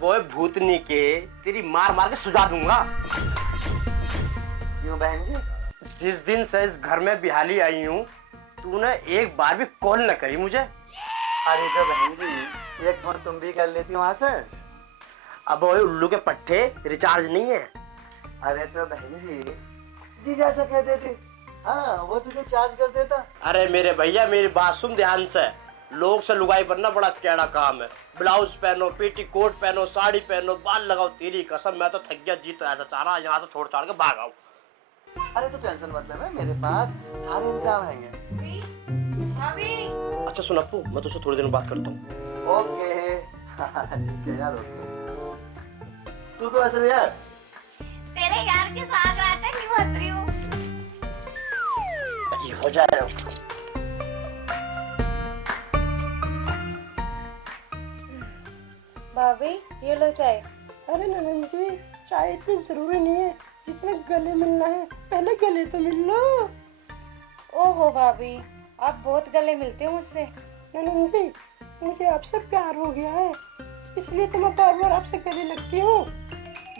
अब ओए भूतनी के तेरी मार मार के सुझा दूंगा। क्यों बहन जी? जिस दिन से इस घर में बिहाली आई हूँ तूने एक बार भी कॉल न करी मुझे। अरे तो बहन जी एक फोन तुम भी कर लेती वहां से। अब ओए उल्लू के पट्टे रिचार्ज नहीं है। अरे तो बहन जी जैसा कह देते, हाँ वो तुझे चार्ज कर देता। अरे मेरे भैया मेरी बात सुन ध्यान से। लोग से लुगाई बनना बड़ा कैड़ा काम है। ब्लाउज पहनो, पेटी कोट पहनो, साड़ी पहनो, बाल लगाओ। तेरी कसम मैं तो थक गया जी, तो ऐसा चाह रहा यहाँ से छोड़ छाड़ के भाग आओ। अरे तो टेंशन मत ले, मेरे पास सारे इंतजाम हैंगे। अच्छा सुन अप्पू, मैं तुझसे थोड़ी देर में बात करता हूँ। ओके ठीक है यार, ओके। तू तो ऐसे यार तेरे यार के साथ रहता क्यों हंस रही हूँ? ये हो जाए। भाभी ये लो चाय। अरे ननन जी चाय इतनी जरूरी नहीं है जितना गले मिलना है, पहले गले तो मिल लो। ओहो भाभी आप बहुत गले मिलते हो मुझसे। ननन जी मुझे आपसे प्यार हो गया है, इसलिए तो मैं बार बार आपसे गले लगती हूँ।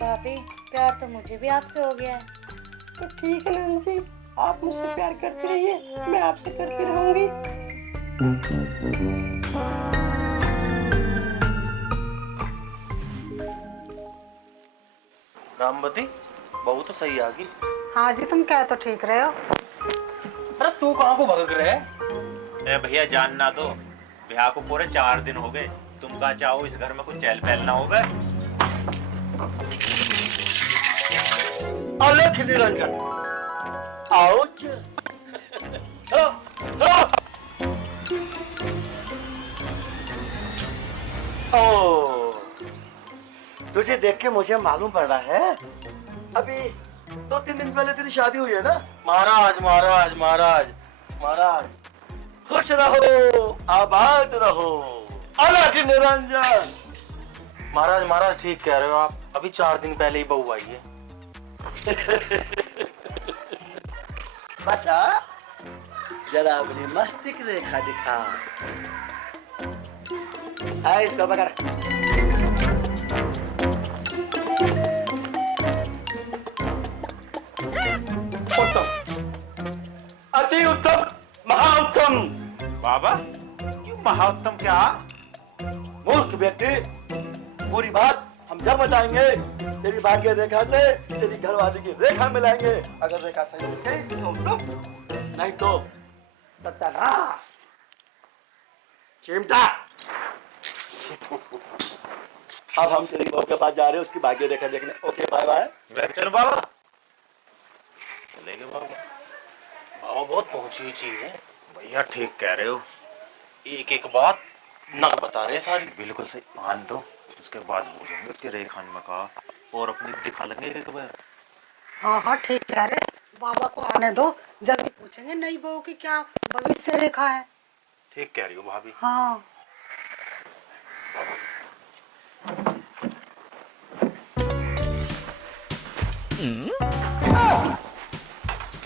भाभी प्यार तो मुझे भी आपसे हो गया है। तो ठीक है ननन जी, आप मुझसे प्यार करती रहिए, मैं आपसे करती रहूंगी। रामवती बहू तो सही आ गई। हाँ जी तुम कह तो ठीक रहे हो। अरे तू कहाँ को भगक रहे है? भैया जान ना दो, ब्याह को पूरे 4 दिन हो गए। तुम क्या चाहो इस घर में कुछ चहल पहल ना हो गए? अलेख निरंजन आउच। ओ, तुझे देख के मुझे मालूम पड़ रहा है अभी 2-3 दिन पहले तेरी शादी हुई है ना। महाराज महाराज महाराज महाराज खुश रहो, आबाद रहो, अलग निरंजन। महाराज महाराज ठीक कह रहे हो आप, अभी 4 दिन पहले ही बहू आई है। बच्चा जरा अपनी मस्ती की रेखा दिखा। आए इसको पकड़। उत्तम, अति उत्तम, महाउत्तम। बाबा क्यों महाउत्तम क्या? मूर्ख व्यक्ति, पूरी बात हम जब बताएंगे तेरी भाग्य रेखा से तेरी घरवाली की रेखा मिलाएंगे। अगर रेखा सही हो गई तो उत्तम, नहीं तो सत्यानाश। चिमटा। अब हम तेरी बहू के पास जा रहे हैं उसकी भाग्य रेखा देखने। Okay bye bye. चलो बाबा चलेंगे बाबा। बाबा बहुत पहुंची हुई चीज है। भैया ठीक कह रहे हो। एक एक बात नक बता रहे सारी। बिल्कुल सही, मान दो उसके बाद पूछेंगे उसके रेखान में कहा और अपनी दिखा लेंगे एक बार। हाँ हाँ ठीक कह रहे, बाबा को आने दो, जब भी पूछेंगे नई बहू की क्या भविष्य रेखा है। ठीक कह रही हो भाभी। हाँ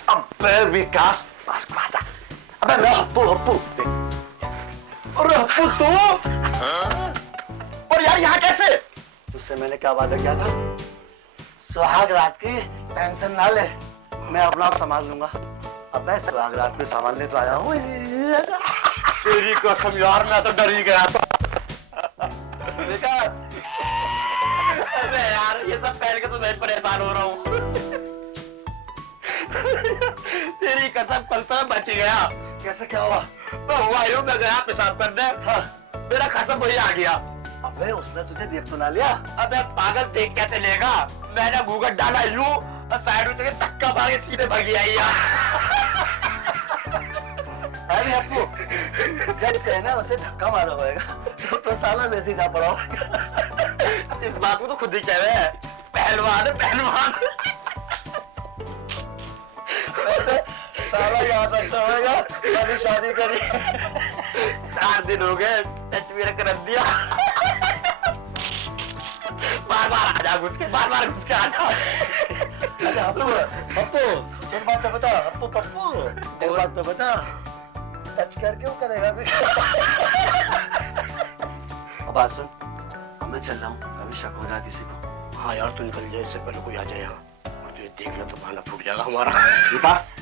अबे विकास पास बाता। अबे रप्पू हप्पू अरे हप्पू तू और यार यहाँ कैसे? तुझसे मैंने क्या वादा किया था? सुहाग रात की टेंशन ना ले, मैं अपना आप संभाल लूंगा। अब मैं सुहाग रात में संभालने तो आया हूँ। तेरी कसम यार मैं तो डर ही गया था। विकास अबे यार ये सब पहन के तो मैं परेशान हो रहा हूँ। तेरी कसम कल तो मैं बच गया। कैसे क्या हुआ? मैं हुआ यूं, मैं गया पेशाब करने। हाँ, मेरा कसम वही आ गया। अबे उसने तुझे देख तो ना लिया? अबे पागल देख कैसे लेगा? मैंने घूंघट डाला यूं और साइड में चले धक्का मार के सीधे भागी आई यार। अरे अपू जब कहना उसे धक्का मारा होगा तो साला वैसे ही जा पड़ा होगा। इस बात को तो खुद ही कह रहे हैं, पहलवान है पहलवान। साला याद रखता होगा कभी शादी करी। 4 दिन हो गए तस्वीर कर दिया। बार बार आ जा घुस के, बार बार घुस के आ जा। अरे अपू अपू एक बात तो बता, अपू पप्पू एक बात तो बता, टच कर क्यों करेगा? अब बात सुन, मैं चल रहा हूँ, कभी शक हो जाए किसी को। हाँ यार, तू निकल जाए इससे पहले कोई आ जाए यहाँ और तुझे देख ले तो खाना फूट जाएगा हमारा। विकास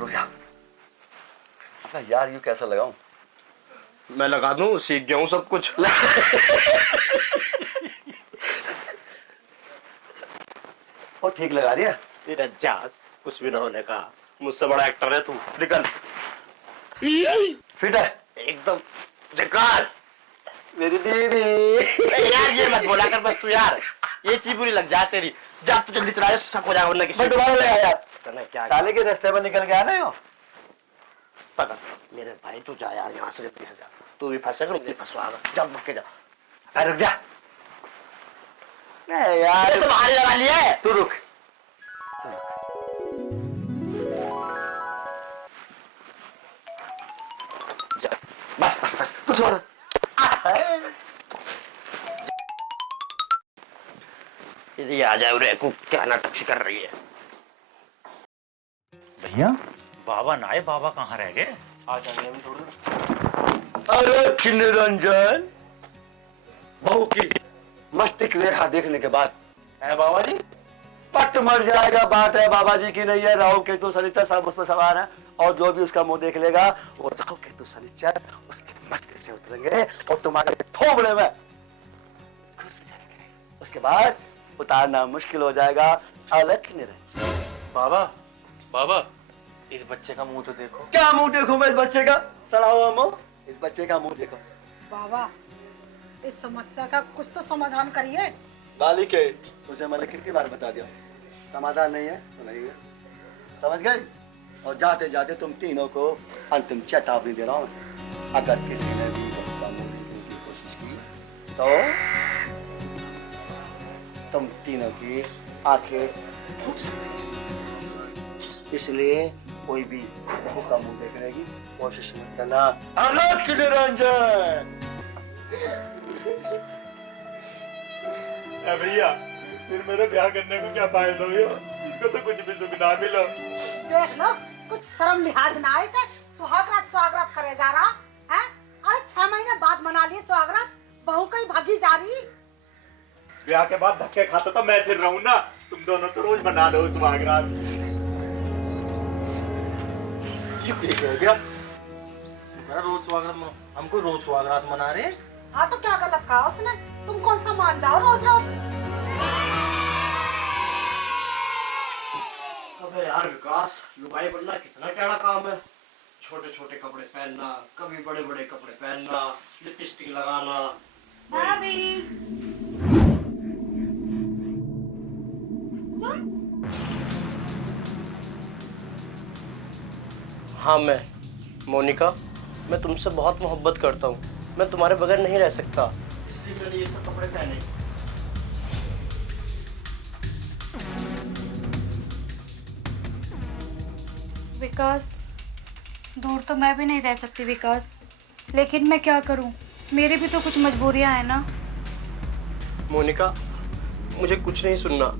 रुक जा। अपना यार यूं कैसा लगाऊं? मैं लगा दूं, सीख गया हूँ सब कुछ। और ठीक लगा दिया। तेरा जास कुछ भी ना होने का, मुझसे बड़ा एक्टर है तू, निकल। फिट है एकदम झकास। मेरी दीदी। यार ये मत बोला कर बस तू यार, ये चीज बुरी लग जाए तेरी। जा तू जल्दी चला, शक हो जाएगा वरना किसी मैं दोबारा लगा यार। करना क्या साले के रास्ते पर निकल गया ना यो। पता मेरे भाई, तू जा यार यहाँ से, जल्दी से जा। तू भी फंसेगा, मुझे फंसवाएगा। जा मुक्के के जा। अरे रुक जा। नहीं यार ऐसे बाहर लगा लिया है। तू रुक। जा। बस बस बस तू छोड़। ये आ जाए रे, क्या नाटक सी कर रही है। भैया बाबा ना आए, बाबा कहाँ रह गए? आ जाएंगे अभी थोड़ी। अरे निरंजन, बहू की मस्तिष्क रेखा देखने के बाद है बाबा जी? पट मर जाएगा। बात है बाबा जी की नहीं है। राहु केतु शनिचर सब उस पर सवार है और जो भी उसका मुंह देख लेगा वो राहु केतु शनिचर उसके मस्तिष्क से उतरेंगे और तुम्हारे थोबड़े में घुस जाएंगे। उसके बाद उतारना मुश्किल हो जाएगा। अलग निरंजन। बाबा बाबा, इस बच्चे का मुंह तो देखो। क्या मुंह देखूं मैं इस बच्चे का? सड़ा हुआ मुंह। इस बच्चे का मुंह देखो। बाबा इस समस्या का कुछ तो समाधान करिए। बालिके तुझे मैंने कितनी बार बता दिया, समाधान नहीं है तो नहीं है, समझ गए? और जाते जाते तुम तीनों को अंतिम चेतावनी दे रहा हूं। अगर किसी ने भी बच्चा मुंह देखने की कोशिश की तो तुम तीनों की आंखें फूट सकती हैं। इसलिए कोई भी बहू का मुंह देखने की कोशिश मत करना। अलग निरंजन। भैया फिर मेरे ब्याह करने को क्या फायदा हुआ? इसको तो कुछ भी सुख ना मिलो। देख लो, कुछ शर्म लिहाज ना है इसे। सुहागरात करे जा रहा है। अरे 6 महीने बाद मना लिए सुहागरात, बहू कहीं भागी जा रही। ब्याह के बाद धक्के खाता तो मैं फिर रहूं ना। तुम दोनों तो रोज मना लो सुहागरात। हो गया। रोज स्वागत, हमको रोज स्वागत मना रहे। हाँ तो क्या गलत कहा उसने? तुम कौन सा मान जाओ रोज रोज। अबे यार विकास, लुगाई बनना कितना टेढ़ा काम है। छोटे छोटे कपड़े पहनना, कभी बड़े बड़े कपड़े पहनना, लिपस्टिक लगाना। भाभी हाँ मैं मोनिका, मैं तुमसे बहुत मोहब्बत करता हूँ। मैं तुम्हारे बगैर नहीं रह सकता, इसलिए मैंने ये सब कपड़े पहने। विकास, दूर तो मैं भी नहीं रह सकती विकास, लेकिन मैं क्या करूं? मेरी भी तो कुछ मजबूरियां हैं ना। मोनिका, मुझे कुछ नहीं सुनना।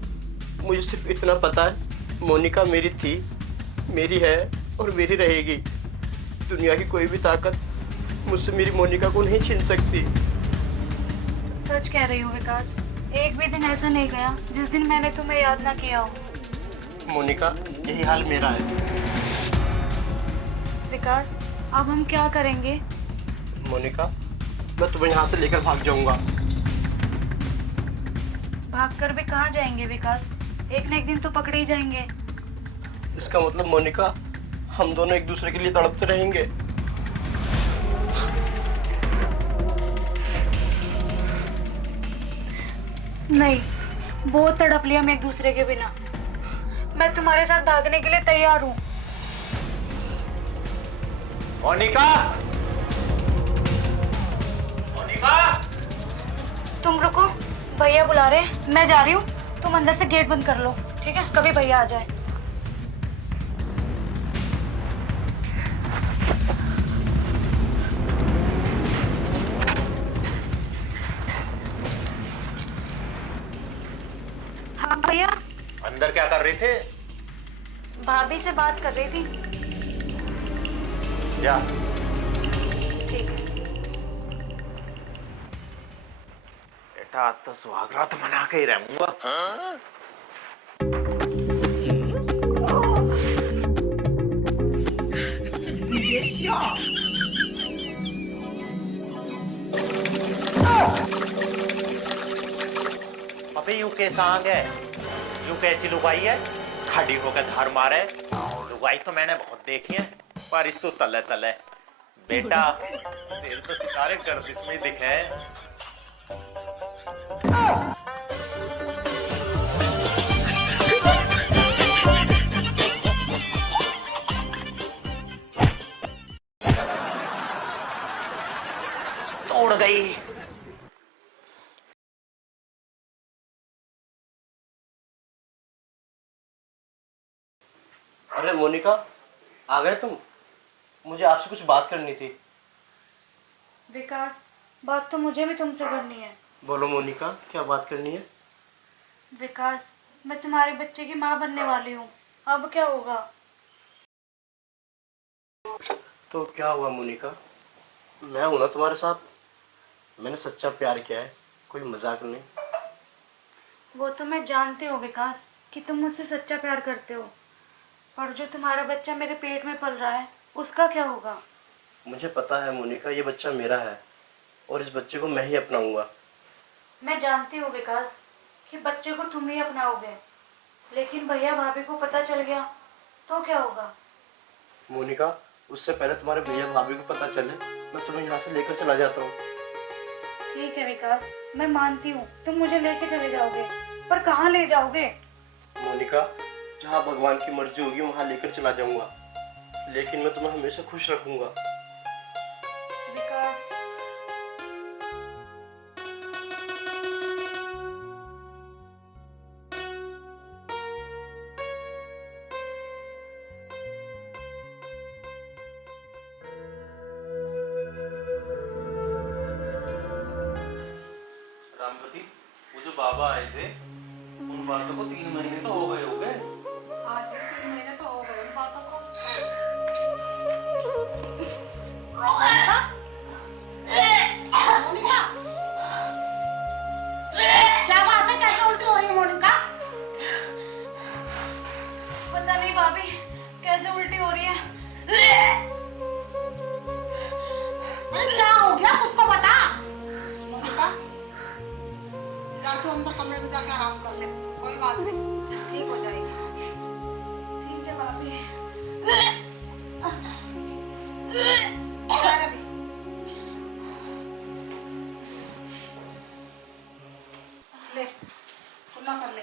मुझे सिर्फ इतना पता है, मोनिका मेरी थी, मेरी है और मेरी रहेगी। दुनिया की कोई भी ताकत मुझसे मेरी मोनिका को नहीं छीन सकती। सच कह रही हूँ विकास, एक भी दिन ऐसा नहीं गया जिस दिन मैंने तुम्हें याद ना किया हो। मोनिका, यही हाल मेरा है। विकास, अब हम क्या करेंगे? मोनिका, मैं तुम्हें यहाँ से लेकर भाग जाऊंगा। भागकर भी कहाँ जाएंगे विकास? एक न एक दिन तो पकड़े ही जाएंगे। इसका मतलब मोनिका, हम दोनों एक दूसरे के लिए तड़पते रहेंगे। नहीं, बहुत तड़प लिया हम एक दूसरे के बिना। मैं तुम्हारे साथ भागने के लिए तैयार हूँ। मोनिका, मोनिका, तुम रुको, भैया बुला रहे हैं, मैं जा रही हूँ। तुम अंदर से गेट बंद कर लो, ठीक है? कभी भैया आ जाए। हाँ भैया। अंदर क्या कर रहे थे? भाभी से बात कर रही थी। जा। ठीक है। बेटा आज तो सुहागरात मना के ही रहूंगा। अबे यू कैसा आंग है, यू कैसी लुगाई है, खड़ी होकर धार मारे। लुगाई तो मैंने बहुत देखी है, पर इस तो तले तले। बेटा तेरे तो सितारे गर्दिश में ही दिखे। तोड़ गई। अरे मोनिका, आ गए तुम? मुझे आपसे कुछ बात करनी थी। विकास, बात तो मुझे भी तुमसे करनी है। बोलो मोनिका, क्या बात करनी है? विकास, मैं तुम्हारे बच्चे की माँ बनने वाली हूँ। अब क्या होगा? तो क्या हुआ मोनिका, मैं हूं ना तुम्हारे साथ। मैंने सच्चा प्यार किया है, कोई मजाक नहीं। वो तो मैं जानती हूँ विकास कि तुम मुझसे सच्चा प्यार करते हो, पर जो तुम्हारा बच्चा मेरे पेट में पल रहा है उसका क्या होगा? मुझे पता है मोनिका, ये बच्चा मेरा है और इस बच्चे को मैं ही अपनाऊंगा। मैं जानती हूँ विकास कि बच्चे को तुम ही अपनाओगे, लेकिन भैया भाभी को पता चल गया तो क्या होगा? मोनिका, उससे पहले तुम्हारे भैया भाभी को पता चले मैं तुम्हें यहाँ से लेकर चला जाता हूँ। ठीक है विकास, मैं मानती हूँ तुम मुझे लेके चले जाओगे, पर कहाँ ले जाओगे? मोनिका, जहाँ भगवान की मर्जी होगी वहाँ लेकर चला जाऊंगा, लेकिन मैं तुम्हें हमेशा खुश रखूंगा। विकास, रामपति, वो जो बाबा आए थे उन बातों को 3 महीने तो हो गए होंगे। हाँ जी, 3 महीने तो हो गए उन बातों को। मोनिका? मोनिका? क्या बात है, कैसे उल्टी हो रही है मोनिका? पता नहीं भाभी कैसे उल्टी हो रही है। अरे क्या हो गया, कुछ तो बता। मोनिका, जा तू अंदर कमरे में जाके आराम कर ले, कोई बात नहीं, ठीक हो जाएगी। ठीक है भाभी। खैर अभी ले, खुला कर ले।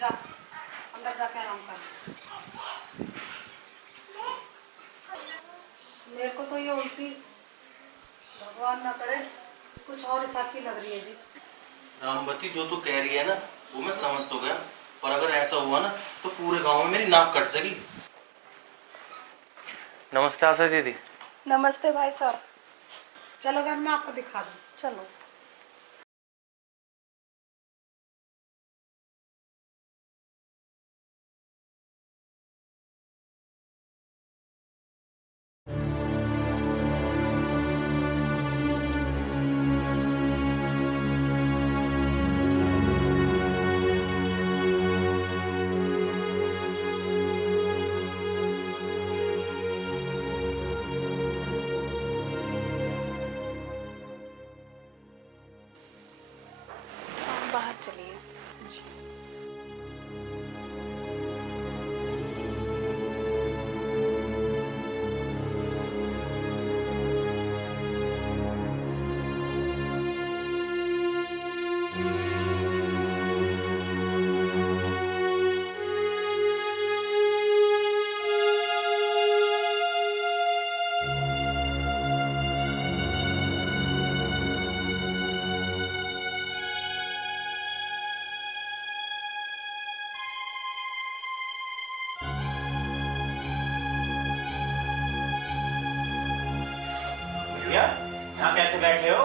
जा अंदर जाके आराम कर। मेरे को तो ये उल्टी भगवान ना करे कुछ और हिसाब की लग रही है जी। रामपति, जो तू कह रही है ना वो मैं समझ तो गया, पर अगर ऐसा हुआ ना तो पूरे गांव में मेरी नाक कट जाएगी। नमस्ते आशा दीदी। नमस्ते भाई साहब। चलो घर मैं आपको दिखा दूँ। चलो। बाहर चलिए। भैया यहाँ कैसे बैठे हो?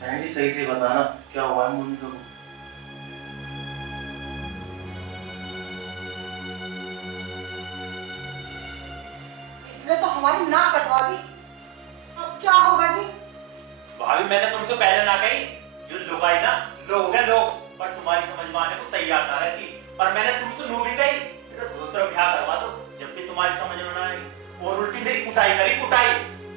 बहन जी सही से बताना क्या हुआ है मोनिका को? इसने तो हमारी नाक कटवा दी। अब क्या होगा जी? भाभी मैंने तुमसे पहले ना कही, जो लुगाई ना लोग है लोग, पर तुम्हारी समझ में आने को तैयार ना रहती। पर मैंने तुमसे नो भी कही, मेरा दूसरा ब्याह करवा दो जब भी तुम्हारी समझ में ना आई। और उल्टी मेरी कुटाई करी, कुटाई।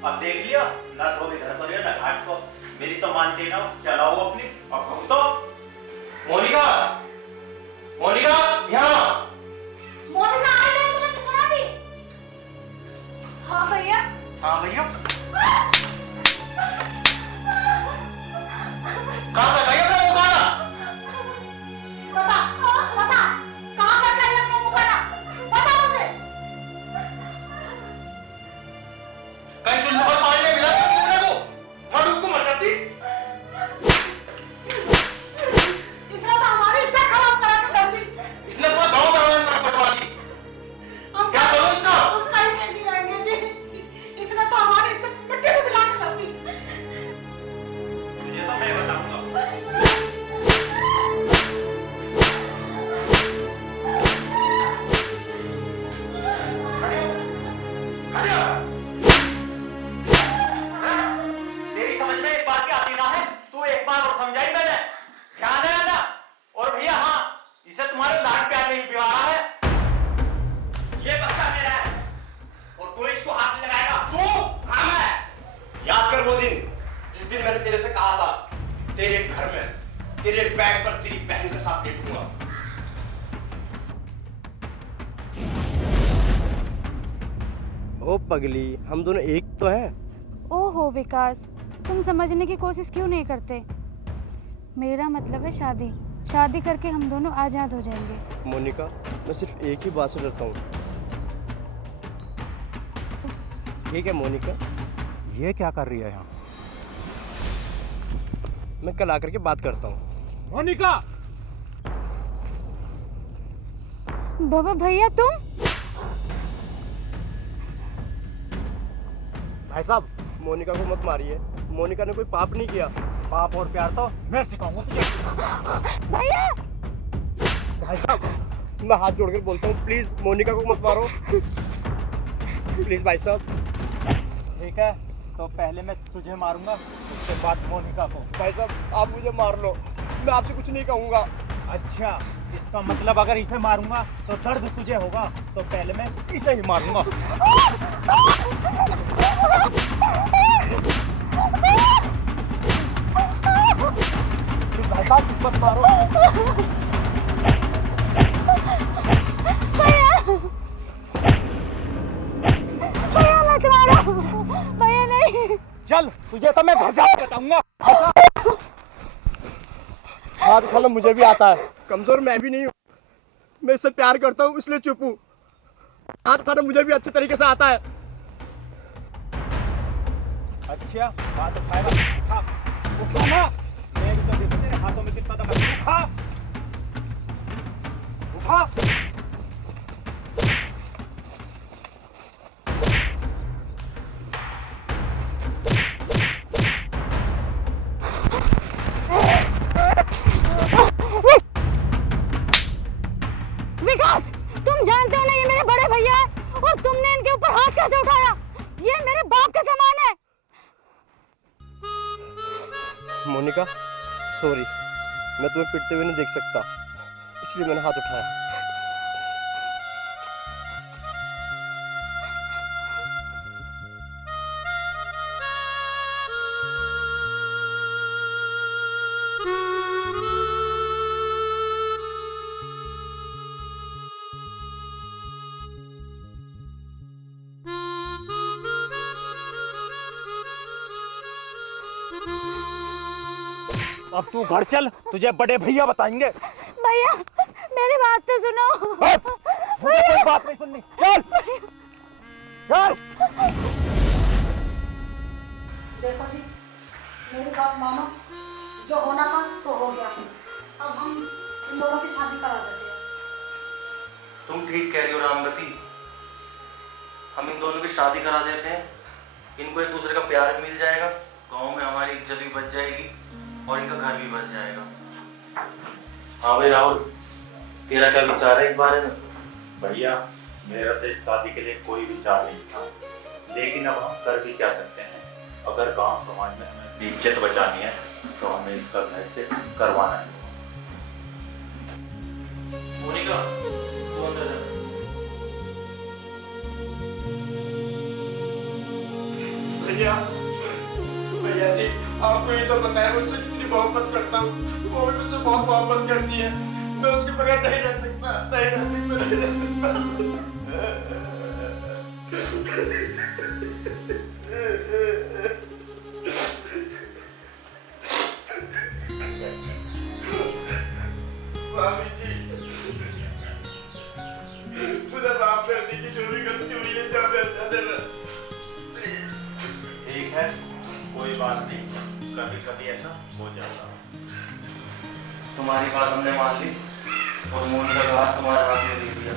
अब देख लिया ना, धोबी घर पर ना घाट को। मेरी तो मानते ना, चलाओ अपनी और भुगतो। मोनिका, मोनिका यहाँ। मोनिका आई नहीं, तुमने सुना दी? हाँ भैया। हाँ भैया। कहाँ पे भैया अपना मुँह काला? बता, बता, कहाँ पर गई अपना मुँह काला? बता मुझे। कहीं चुल्लू पर पानी में मिला था तुमने को? वहाँ डूब को मर जाती। इसने तो हमारी इज्जत खराब करा के कर दी। इसने पूरा गाँव में मेरा पटवा दी। हम क्या करूं इसका? हम कहीं नहीं रहेंगे जी। इसने तो हमारी इज्जत मिट्टी में मिला के कर दी। ये तो मैं बताऊंगा। तेरी समझ में एक बात क्या आती ना है, तू एक बार और समझाई मैंने, ध्यान है ना? और भैया हाँ, इसे तुम्हारे लाड प्यार नहीं पिवारा है। ये बच्चा मेरा है और कोई इसको हाथ नहीं लगाएगा। तू हाँ मैं याद कर वो दिन जिस दिन मैंने तेरे से कहा था तेरे घर में तेरे बेड पर तेरी बहन के साथ देखूंगा। ओ पगली, हम दोनों एक तो हैं। ओहो विकास, तुम समझने की कोशिश क्यों नहीं करते? मेरा मतलब है शादी। शादी करके हम दोनों आज़ाद हो जाएंगे। मोनिका, मैं सिर्फ एक ही बात से डरता हूँ। ठीक है मोनिका, ये क्या कर रही है यहाँ? मैं कल आकर के बात करता हूँ। मोनिका! बाबा भैया तुम? भाई साहब, मोनिका को मत मारिए। मोनिका ने कोई पाप नहीं किया। पाप और प्यार तो मैं सिखाऊंगा तुझे। भैया! भाई साहब, मैं हाथ जोड़कर बोलता हूँ, प्लीज मोनिका को मत मारो। प्लीज भाई साहब। ठीक है, तो पहले मैं तुझे मारूंगा, उसके बाद मोनिका को। भाई साहब, आप मुझे मार लो, मैं आपसे कुछ नहीं कहूँगा। अच्छा, इसका मतलब अगर इसे मारूंगा तो दर्द तुझे होगा, तो पहले मैं इसे ही मारूंगा। भाई साहब मत मारो। भैया मत मारो। भैया नहीं। चल, तुझे तो मैं घर जाकर बताऊंगा। हाथ उठाना मुझे भी आता है, कमजोर मैं भी नहीं हूँ। मैं इससे प्यार करता हूँ इसलिए चुप हूँ। हाथ उठाना मुझे भी अच्छे तरीके से आता है। अच्छा, बात उठाएगा। उठा ना, मैं भी तो देखो तेरे हाथों में कितना दम है। उठा, उठा। विकास, तुम जानते हो ना ये मेरे बड़े भैया है और तुमने इनके ऊपर हाथ कैसे उठाया? ये मेरे बाप के समान है। मोनिका, सॉरी, मैं तुम्हें पिटते हुए नहीं देख सकता, इसलिए मैंने हाथ उठाया। अब तू घर चल, तुझे बड़े भैया बताएंगे। भैया मेरी बात तो सुनो। मुझे कोई बात नहीं सुननी। चल, चल। देखो जी, मेरी बात मानो, जो होना था सो हो गया। अब हम इन दोनों की शादी करा देते हैं। तुम ठीक कह रही हो रामवती, हम इन दोनों की शादी करा देते हैं। इनको एक दूसरे का प्यार भी मिल जाएगा, गांव में हमारी इज्जत भी बच जाएगी और इनका घर भी बच जाएगा। हाँ भाई राहुल, तेरा क्या विचार है इस बारे में? भैया, मेरा तो इस शादी के लिए कोई विचार नहीं था। लेकिन अब हम कर भी क्या सकते हैं? अगर गांव समाज में हमें अपनी इज्जत बचानी है तो हमें इसका घर से करवाना है। मोनिका, तू अंदर जा। भैया, भैया जी, आपको ये तो पता है मुझसे कितनी मोहब्बत करता हूँ। वो भी मुझसे बहुत मोहब्बत करती है। मैं उसके बगैर नहीं रह सकता, नहीं रह सकता, नहीं रह सकता। स्वामी जी, मुझे माफ कर दीजिए, जो भी गलती हुई है, क्या मैं ठीक है, कोई बात नहीं, कभी कभी ऐसा हो जाता है। तुम्हारी बात हमने मान ली और मोनिका का हाथ तुम्हारे हाथ में दे दिया।